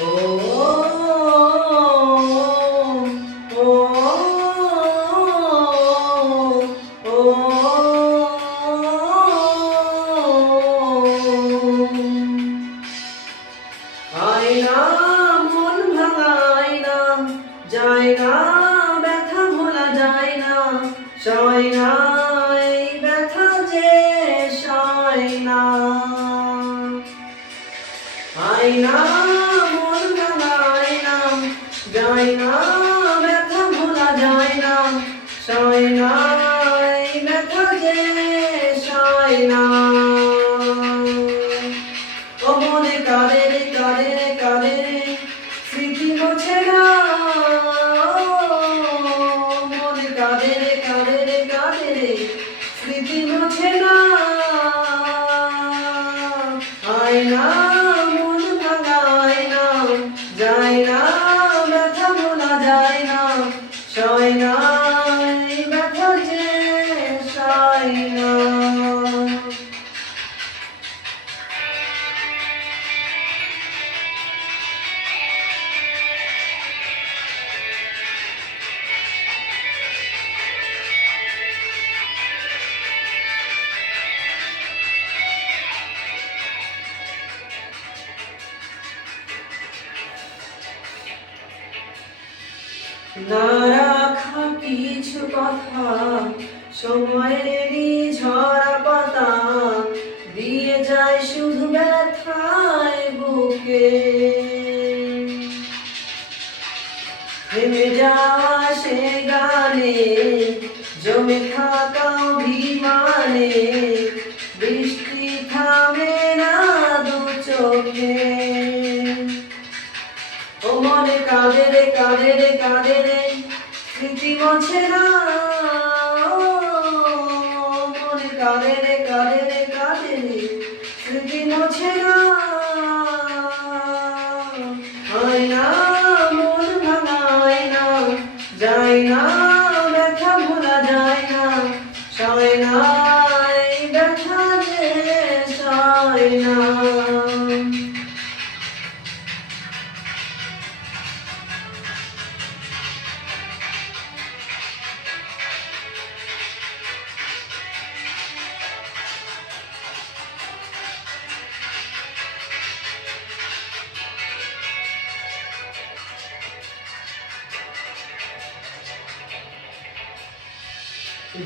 ও ও ও আয়না মন ভাঙায় না, যায় না ব্যথা ভোলা যায় না, সয় না এই ব্যথা যে সয় না। আয়না মন ভাঙায় না, যায় না ব্যথা ভোলা যায় না, সয় না এই ব্যথা যে সয় না। ও মনে কাঁদে রে কাঁদে রে কাঁদে রে, স্মৃতি মোছে না। মনে কাঁদে রে কাঁদে রে কাঁদে রে, স্মৃতি মোছে না। আয়না মন ভাঙায় না, যায় না ব্যথা ভোলা যায় না, সয় না এই ব্যথা যে সয় না। না রাখা কিছু কথা, সময়েরই ঝরা পাতা, দিয়ে যায় শুধু ব্যথায় বুকে। থেমে যাওয়া সে গানে, জমে থাকা অভিমানে, বৃষ্টি থামে না দু চোখে। ও মনে কাঁদে রে কাঁদে রে কাঁদে রে, স্মৃতি মোছে না। মনে কাঁদে রে কাঁদে রে কাঁদে রে, স্মৃতি মোছে না। আয়না মন ভাঙায় না, যায় না ব্যথা ভোলা যায় না, সয় না এই ব্যথা যে সয় না।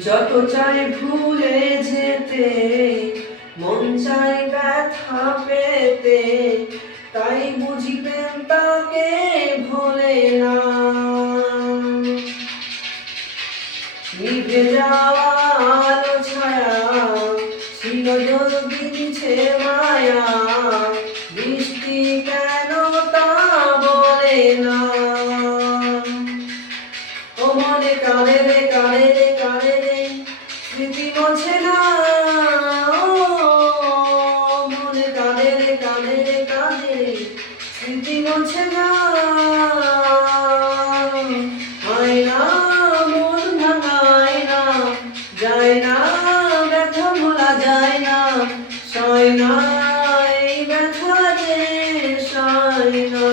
যত চাই ভুলে যেতে, মন চাই ব্যথা পেতে, তাই বুঝি প্রেম তাকে ভোলে না। নিভে যাওয়া আলো ছায়া ছিল যদি মিছে মায়া, বৃষ্টি কেন তা বলে না। ও মনে কাঁদে রে কাঁদে রে কাঁদে রে, স্মৃতি মোছে না। মনে কাঁদে রে কাঁদে রে কাঁদে রে, স্মৃতি মোছে না। আয়না মন ভাঙায় না, যায় না ব্যথা ভোলা যায় না, সয় না এই ব্যথা যে সয় না।